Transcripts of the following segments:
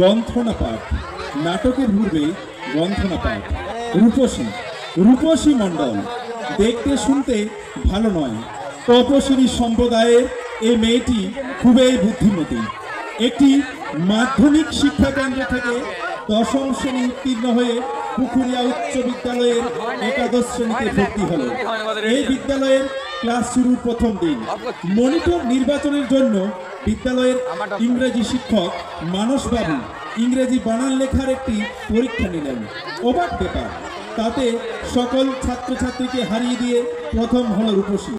গন্থনা পাঠ, নাটকের পূর্বে গন্থনা পাঠ। রূপসী, রূপসী মণ্ডল দেখতে শুনতে ভালো নয়। তপশিলি সম্প্রদায়ের এই মেয়েটি খুবই বুদ্ধিমতী। একটি মাধ্যমিক শিক্ষা কেন্দ্র থেকে 10ম শ্রেণী উত্তীর্ণ হয়ে পুকুরিয়া উচ্চ বিদ্যালয়ের 11শ শ্রেণীতে ভর্তি হল। এই বিদ্যালয়ের ক্লাস শুরুর প্রথম দিন মনিটর নির্বাচনের জন্য বিদ্যালয়ের ইংরেজি শিক্ষক মানসবাবু ইংরেজি বানান লেখার একটি পরীক্ষা নিলেন। অবাক ব্যাপার, তাতে সকল ছাত্রছাত্রীকে হারিয়ে দিয়ে প্রথম হল রূপসী।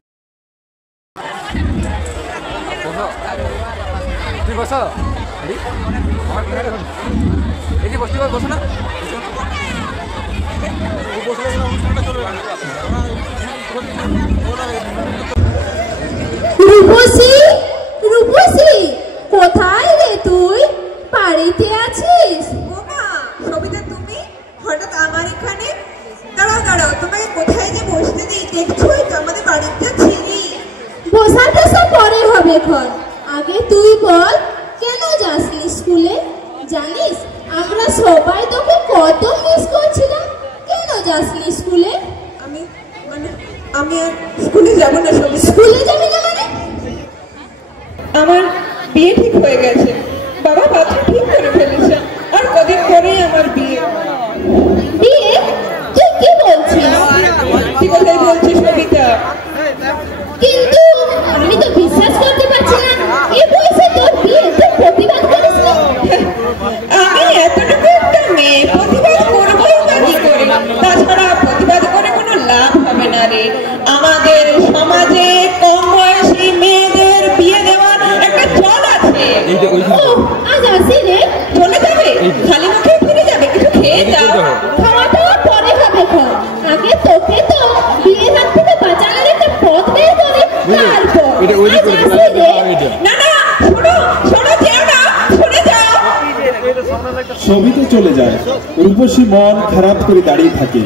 রূপসী, রূপসী, কোথায় রে তুই? বাড়িতে আছিস? ওমা, সবিতা তুমি হঠাৎ আমার এখানে? দাঁড়াও দাঁড়াও, তোমাকে কোথায় যে বসতে দিই, দেখছোই তো আমাদের বাড়িতে ছিড়ি। বসাতে সব পরে হবে খন, আগে তুই বল কেন যাসনি স্কুলে? জানিস আমরা সবাই তোকে কত মিস করছিলাম। কেন যাসনি স্কুলে? আমি আর স্কুলে যাব না সবিতা। স্কুলে যাবি না মানে? আমার বিয়ে ঠিক হয়ে গেছে, বাবা পাত্র ঠিক করে ফেলেছে, আর কদিন পরেই আমার বিয়ে। বিয়ে? তুই কি বলছিস? তুই কোথায় বলছিস সবিতা? কিন্তু আমি তো বিশ্বাস করতে পারছি না, এই বয়সে তোর বিয়ে, তুই প্রতিবাদ করিস না? আমি এতটুকু একটা মেয়ে, প্রতিবাদ করবোই বা কি করে? তাছাড়া প্রতিবাদ করে কোনো লাভ হবে না রে। আমাদের সমাজে কম বয়সী মেয়েদের বিয়ে দেওয়ার একটা চল আছে। আজ আসি রে? চলে যাবে? খালি মুখে ফিরে যাবে? কিছু খেয়ে যাও। খাওয়াটা পরে হবে খন, আগে তোকে তো বিয়ের হাত থেকে বাঁচানোর একটা পথ বের করে তারপর। না না, শোনো শোনো, যেও না, শুনে যাও। সবিতা চলে যায়। রূপসী মন খারাপ করে দাঁড়িয়ে থাকে।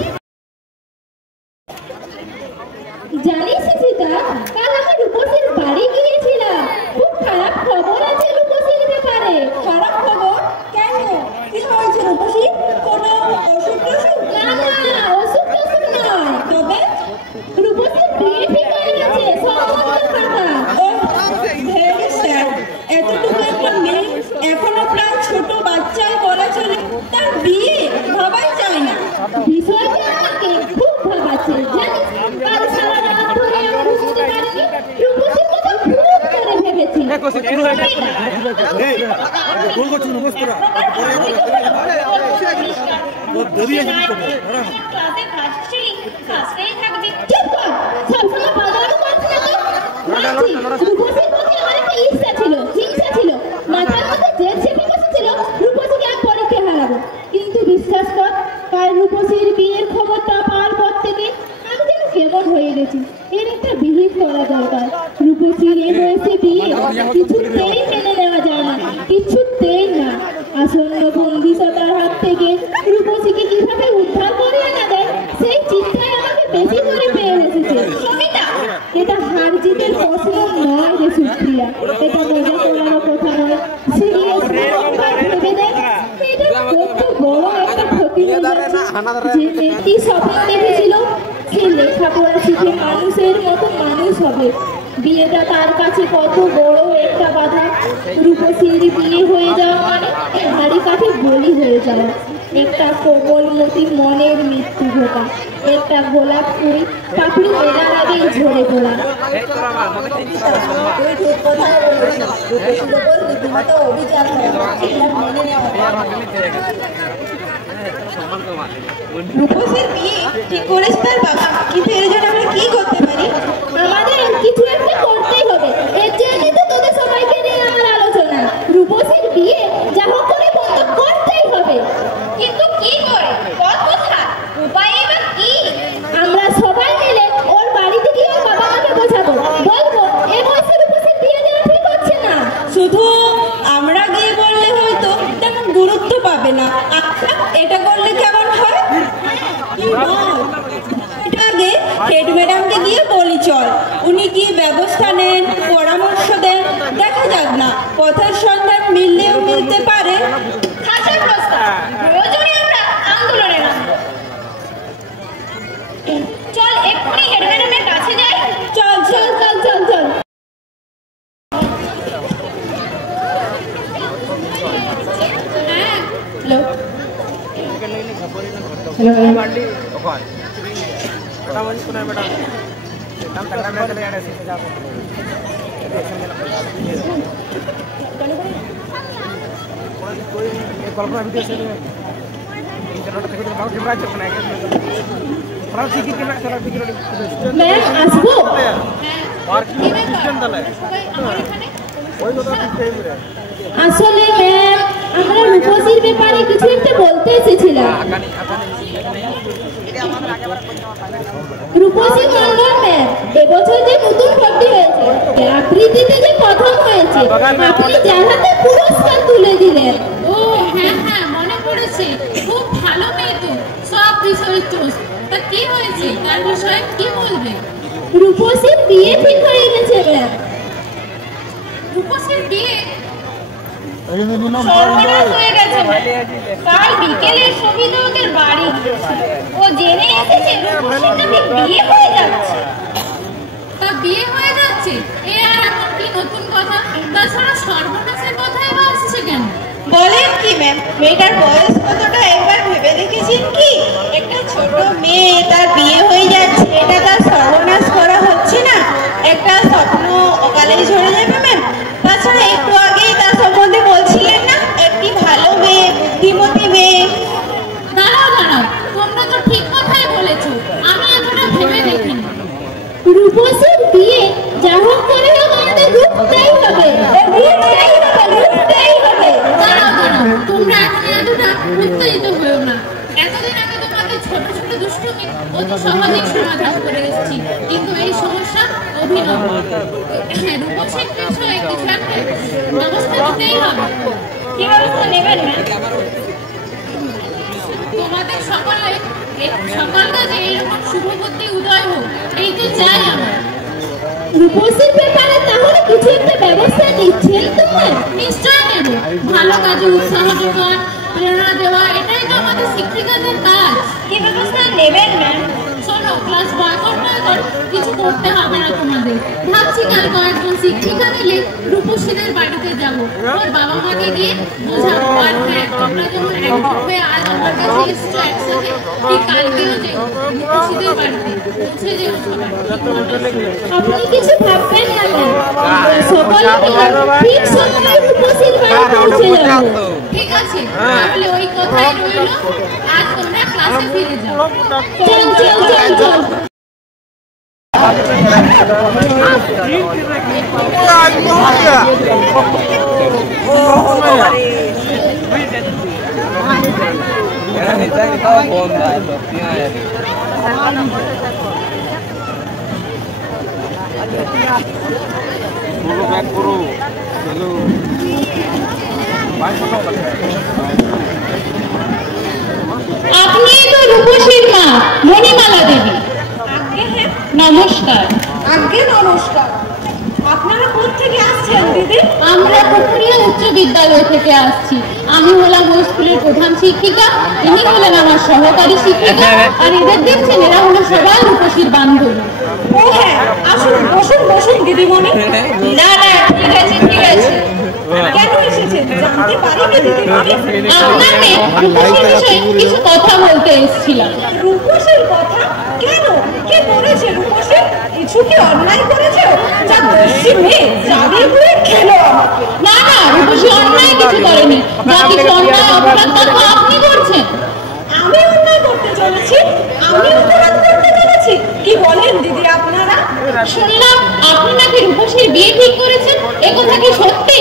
জানিস সীতা, কাল আমি রূপসীর বাড়ি গিয়েছিলাম। খুব খারাপ খবর আছে রূপসীর ব্যাপারে। খারাপ খবর? কেন, কি হয়েছে রূপসী? কোনো অসুখ টসুখ? না না, অসুখ টসুখ নয়। তবে রূপসীর বিয়ে ঠিক হয়ে গেছে, সম্বন্ধ খাতা। Very sad. এতটুকু একটা মেয়ে, এখনো প্রায় ছোট বাচ্চায় বলা চলে, তার বিয়ে ভাবাই যায় না। বিষয়টা আমাকে খুব ভাবাচ্ছে। জানিস কাল সারা রাত ধরে আমি বুঝতে পারিনি, রূপসীর কথা খুব করে ভেবেছি। চুপ কর, সবসময় বাজানো করছি না তো। রূপসীর প্রতি আমার একটা ঈর্ষা ছিল, হিংসা ছিল, মাথার মধ্যে জেদ চেপে বসেছিল রূপসীকে এক পরীক্ষে হারাবো। কিন্তু বিশ্বাস কর, কাল রূপসীর বিয়ের খবরটা পাওয়ার পর থেকে আমি যেন কেমন হয়ে গেছি। এর একটা বিহিত করা দরকার। রূপসীর এ বয়সে বিয়ে কিছুতেই মেনে নেওয়া যায় না, কিছুতেই না। আসন্ন বন্দিশতার হাত থেকে রূপসীকে কিভাবে উদ্ধার করে আনা যায়, সেই চিন্তায় আমাকে বেশি করে পেয়ে এসেছে। সবিতা, এটা হার জিতের প্রশ্ন নয় রে সুপ্রিয়া, এটা মজা করার কথা নয়। সিরিয়াস ভেবে দেখ, এটা কত বড় একটা ক্ষতি হয়ে যাচ্ছে। যে মেয়েটি স্বপ্ন দেখেছিল সে লেখাপড়া শিখে মানুষের মতো মানুষ হবে, বিয়েটা তার কাছে কত বড় একটা বাধা। রূপসীর বিয়ে হয়ে যাওয়া মানে হাড়ি কাঠে বলি হয়ে যাওয়া। একটা কোমলমতি মনের মৃত্যু ঘটা, একটা গোলাপ ফুল পাপড়ি মেলার আগেই ঝরে পড়া। রূপসীর বিয়ে ঠিক করেছে তার বাবা, কিন্তু এর জন্য আমরা কি করতে পারি? আমাদের কিছু একটা করতেই হবে। এর জন্যই তো তোদের সবাইকে নিয়ে আমার আলোচনা। রূপসীর বিয়ে যা হোক করে বন্ধ করতেই হবে। কিন্তু কি করে, পথ কোথায়, উপায় বা কি? আমরা সবাই মিলে ওর বাড়িতে গিয়ে ওর বাবা মাকে বোঝাবো, বলবো এ বয়সে রূপসীর বিয়ে দেওয়া ঠিক হচ্ছে না। শুধু আমরা গিয়ে বললে হয়তো তেমন গুরুত্ব পাবে না। আচ্ছা, এটা করলে কেমন হয়? এটা আগে হেড ম্যাডামকে গিয়ে বলি চল, উনি কি ব্যবস্থা নেন, পরামর্শ দেন, দেখা যাক না, পথের সন্ধান মিললেও মিলতে পারে। ম্যাম আসবো? আসলে ম্যাম আমরা রূপসীর ব্যাপারে কিছু একটা বলতে এসেছিলাম। রূপসী মন্ডল ম্যাম, এবছর যে নতুন ভর্তি হয়েছে আবৃত্তিতে যে প্রথম হয়েছে, আপনি যার হাতে পুরস্কার তুলে দিলেন। ও হ্যাঁ হ্যাঁ, মনে পড়েছে। খুব ভালো মেয়ে তো, সব বিষয় চোষ। তা কি হয়েছে, তার বিষয়ে কি বলবে? রূপসীর বিয়ে ঠিক হয়ে গেছে ম্যাম। রূপসীর বিয়ে? সর্বনাশ হয়ে গেছে ম্যাম। কাল বিকেলে সবিতা ওদের বাড়ি গিয়েছিল। ও জেনে এসেছে রূপসীর নাকি বিয়ে হয়ে যাচ্ছে। তা বিয়ে হয়ে যাচ্ছে, এ আর এমন কি নতুন কথা? তাছাড়া সর্বনাশের কথাই বা আসছে কেন? বলেন কি ম্যাম, মেয়েটার বয়স কতটা একবার ভেবে দেখেছেন কি? একটা ছোট মেয়ে, তার বিয়ে হয়ে যাচ্ছে, এটা তার সর্বনাশ করা হচ্ছে না? একটা স্বপ্ন অকালেই ঝরে যাবে ম্যাম। তাছাড়া একটু আগেই তার সম্বন্ধে বলছিলেন না, একটি ভালো মেয়ে, বুদ্ধিমতী মেয়ে। দাঁড়াও দাঁড়াও, তোমরা তো ঠিক কথাই বলেছো, আমি এতটা ভেবে দেখিনি। রূপসীর বিয়ে যা হোক করে হোক আমাদের রূপটাই হবে। দাঁড়াও দাঁড়াও, তোমরা এখন এতটা উত্তেজিত হয়েও না। এতদিন আমি তোমাদের ছোট ছোট দুষ্টুমি অতি সহজেই সমাধান করে এসেছি, কিন্তু এই সমস্যা অভিনব। হ্যাঁ, রূপসীর বিষয়ে কিছু একটা ব্যবস্থা নিতেই হবে। কি ব্যবস্থা নেবেন ম্যাম? তোমাদের সকলকে যে এরকম শুভ বুদ্ধি উদয় হোক, এই তো চাই আমরা। রূপসীর ব্যাপারে তাহলে কিছু একটা ব্যবস্থা নিচ্ছেন তো ম্যাম? নিশ্চয় নেব। ভালো কাজে উৎসাহ যোগান, প্রেরণা দেওয়া, এটাই তো আমাদের শিক্ষিকাদের কাজ। কি ব্যবস্থা নেবেন ম্যাম? শোনো, ক্লাস বয়কট কিছু করতে হবে না তোমাদের। ভাবছি কাল কয়েকজন শিক্ষিকা মিলে রূপসীদের বাড়িতে যাব, ওর বাবা মাকে গিয়ে বোঝাবো। আর হ্যাঁ, তোমরা যেমন একজোট হয়ে আজ আমার কাছে এসছো একসাথে, ঠিক কালকেও যে রূপসীদের বাড়িতে পৌঁছে যেও সবাই। আপনি কিছু ভাববেন না ম্যাম, সকলে মিলে ঠিক সময়ে রূপসীর বাড়ি পৌঁছে যাব। ঠিক আছে, তাহলে ওই কথাই রইল। আজ তোমরা ক্লাসে ফিরে যাও। চল চল চল চল। আপনি তো রূপসীর মা মণিমালা দেবী। নমস্কার। আজ্ঞে নমস্কার। আপনারা কোথা থেকে আসছেন দিদি? আমরা পুকুরিয়া উচ্চ বিদ্যালয় থেকে আসছি। আমি হলাম ওই স্কুলের প্রধান শিক্ষিকা, ইনি হলেন আমার সহকারী শিক্ষিকা, আর এদের দেখছেন এরা হলো সবাই রূপসীর বান্ধবী। ও হ্যাঁ, আসুন, বসুন বসুন দিদিমণি। না না, ঠিক আছে ঠিক আছে। কেন এসেছেন জানতে পারি না দিদিমণি? আপনার মেয়ে রূপসীর বিষয়ে কিছু কথা বলতে এসেছিলাম। রূপসীর কথা? কেন? কে করেছে রূপসী? কিছু কি অন্যায় করেছে? যা দোষী মেয়ে জানি হয়ে খেলো আমাকে। না না, রূপসী অন্যায় কিছু করেনি। যা কিছু অন্যায় অপরাধ কথা আপনি করছেন। আমি অন্যায় করতে চলেছি? আমি অপরাধ করতে চলেছি? কি বলেন দিদি আপনারা? শুনলাম আপনি নাকি রূপসীর বিয়ে ঠিক করেছেন, এ কথা কি সত্যি?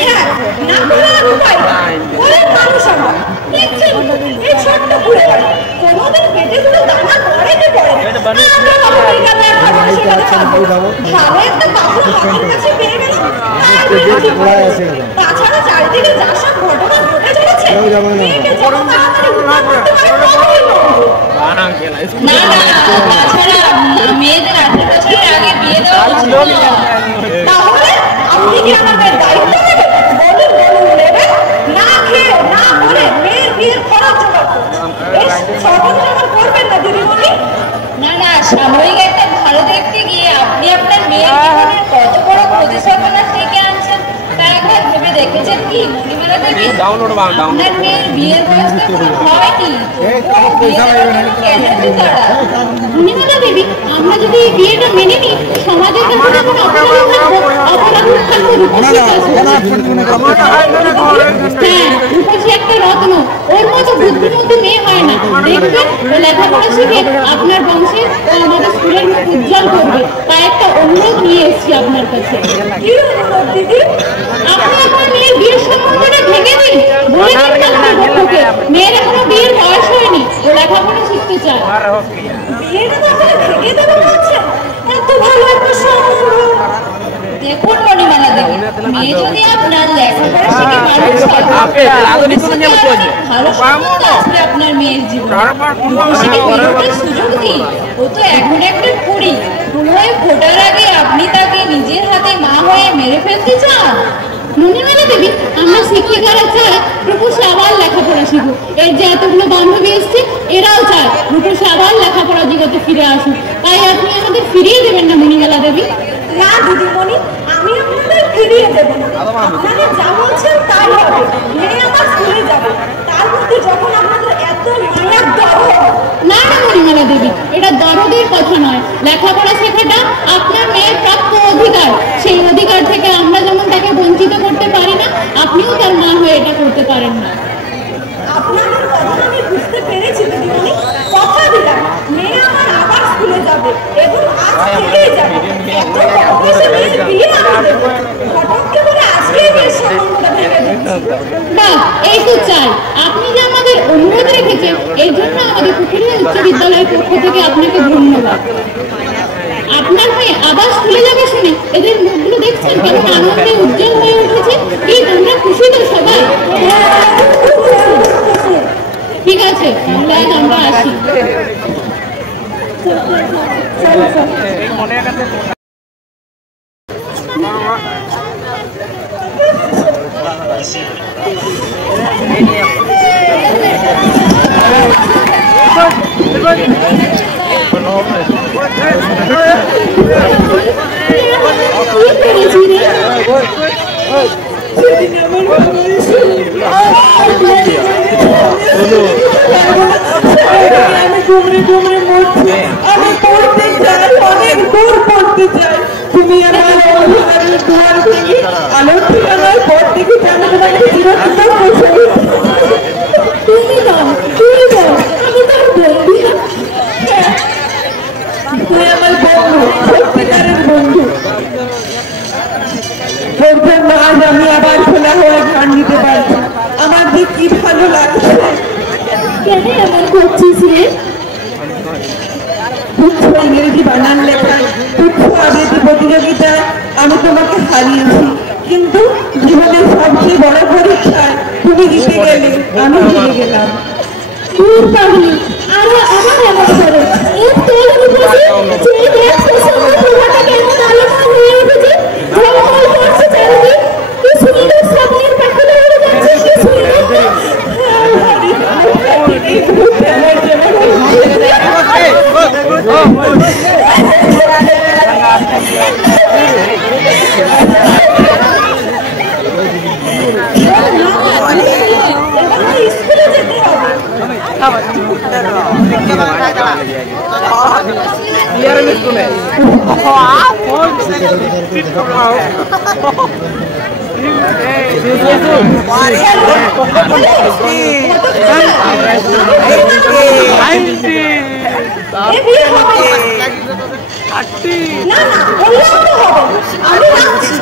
হ্যাঁ, না করে আর উপায় নেই। বলেন মানুষ আমরা দেখছেন এই ছোট্ট ঘুরে বাড়ি কোনোদিন পেটে গুলো দানা পড়েতে পড়ে না। আমরা বাবুর কাছে একটা মানুষের কাছে পাবো। ভালো একটা কাপড় হাতের কাছে পেয়ে গেছি, তার বিরুদ্ধে তাছাড়া চারিদিকে যা সব ঘটনা ঘটে চলেছে, মেয়েকে যত তাড়াতাড়ি উদ্ধার করতে পারে ততই মঙ্গল। না না, তাছাড়া মেয়েদের 18 বছরের আগে বিয়ে দেওয়া উচিত নয়। তাহলে আপনি কি আমাদের দায়িত্ব নেবেন? বলুন বলুন, নেবেন? না খেয়ে না করে মেয়ের বিয়ের খরচ জোগাড় করছেন, এই ষড়যন্ত্র আমার করবেন না দিদিমণি। না না, সাময়িক একটা ভালো দেখতে গিয়ে আপনি আপনার মেয়ের জীবনের কত বড় ক্ষতি সর্বনাশ ডেকে আনছেন তা একবার ভেবে দেখেছেন কি? মণিমেলাতে দেবী, আপনার মেয়ের বিয়ের বয়স তো ঠিক হয়নি, কেন তারা? মুনিমালা দেবী, আমরা যদি এই বিয়েটা মেনে নিই, সমাজের কাছে যখন অপরাধী থাকবো রূপসীর কাছে। হ্যাঁ, রূপসী একটা রত্ন, ওর মতো বুদ্ধিমতী মেয়ে হয় না। দেখবেন ও লেখাপড়া শিখে আপনার বংশের ও আমাদের স্কুলের মুখ উজ্জ্বল করবে। তাই একটা অনুরোধ নিয়ে এসেছি আপনার কাছে। কি অনুরোধ দিদি? আপনি আপনার মেয়ের বিয়ের সম্বন্ধটা ভেঙে দিন, বলে দিন কর্তৃপক্ষকে মেয়ের এখনো বিয়ের বয়স হয়নি, ও লেখাপড়া শিখতে চায়। বিয়েটা তাহলে ভেঙে দেবে বলছেন? এত ভালো একটা সম্বন্ধ। দেখুন মণিমালা দেবী, মেয়ে যদি আপনার লেখাপড়া শিখে মানুষ হয়, ভালো সম্বন্ধ আসবে আপনার মেয়ের জীবনে। বিয়ের সুযোগ দিন, ও তো এখন একটা কুড়ি, হয়ে ফোটার আগে আপনি তাকে নিজের হাতে মা হয়ে মেরে ফেলতে চান? মুনিমালা দেবী, আমরা শিক্ষিকারা চাই রূপসী আবার লেখাপড়া শিখুক। এর যে এতগুলো বান্ধবী এসছে, এরাও চায় রূপসী আবার লেখাপড়া জগতে ফিরে আসুক। তাই আপনি আমাদের ফিরিয়ে দেবেন না মুনিমালা দেবী? না দিদিমণি, আমি আপনাদের ফিরিয়ে দেবো না। আপনারা যা বলছেন তাই হবে। মেয়ে আমার স্কুলে যাবে, তার মধ্যে যখন আপনাদের এত মায়ার দরদ। না না মুনিমালা দেবী, এটা দরদের কথা নয়। লেখাপড়া শেখাটা আপনার মেয়ের প্রাপ্য অধিকার। সেই অধিকার থেকে আমরা যেমন তাকে বঞ্চিত করতে পারি না, আপনিও তার মা হয়ে এটা করতে পারেন না। আপনাদের কথা আমি বুঝতে পেরেছি দিদিমণি, কথা দিলাম মেয়ে আমার আবার স্কুলে যাবে এবং আজ থেকেই যাবে। একদম অফিসে মেয়ের বিয়ে আমি দেবো। ঘটককে বলে আজকেই বিয়ের সম্বন্ধটা ভেবে দিচ্ছি। বাহ, এই তো চাই। আপনি যে আমাদের অনুরোধ রেখেছেন, এই জন্য আমাদের পুকুরিয়া উচ্চ বিদ্যালয়ের পক্ষ থেকে আপনাকে ধন্যবাদ। আপনার মেয়ে আবার স্কুলে যাবে শুনে এদের মুখগুলো দেখছেন কেমন আনন্দে উজ্জ্বল হয়ে উঠেছে। কি তোমরা খুশি তো সবাই? ঠিক আছে, তাহলে আজ আমরা আসি। আমি পড়তে চাই, অনেক দূর পড়তে চাই। তুমি আমার অন্ধকারের দুয়ার থেকে আলোর ঠিকানার পর থেকে জানো তোমাকে চিরন্তন বসে। তুমি দাও, তুমি দাও, আমি তার বন্ধু। তুই আমার বন্ধু, সত্যিকারের বন্ধু। বলছেন না, আজ আমি আবার খোলা হয়ে গান দিতে পারছি। আমার যে কি ভালো লাগছে। কেন এমন করছিস রে? তুচ্ছ ইংরেজি বানান লেখা, তুচ্ছ আবৃত্তি প্রতিযোগিতায় আমি তোমাকে হারিয়েছি, কিন্তু জীবনের সবচেয়ে বড় পরীক্ষায় তুমি জিতে গেলে, আমি হেরে গেলাম। দূর পাগলি, আরে আবার এমন করে এর তেল রূপসী, যে দেখ প্রসন্ন প্রভাটা কেমন আলোময় হয়ে উঠেছে, ঝলমল করছে চারিদিক। কি সুন্দর স্বপ্নের পাখি উড়ে যাচ্ছে, কি সুন্দর। এই মুহূর্তে আমার জন্য স্কুলে যেতে হবে। না না, বললাম তো হবে। আমি রাখছি।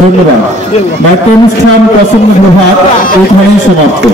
ধন্যবাদ। নাট্য অনুষ্ঠান প্রসন্ন প্রভাত এখানেই সমাপ্ত।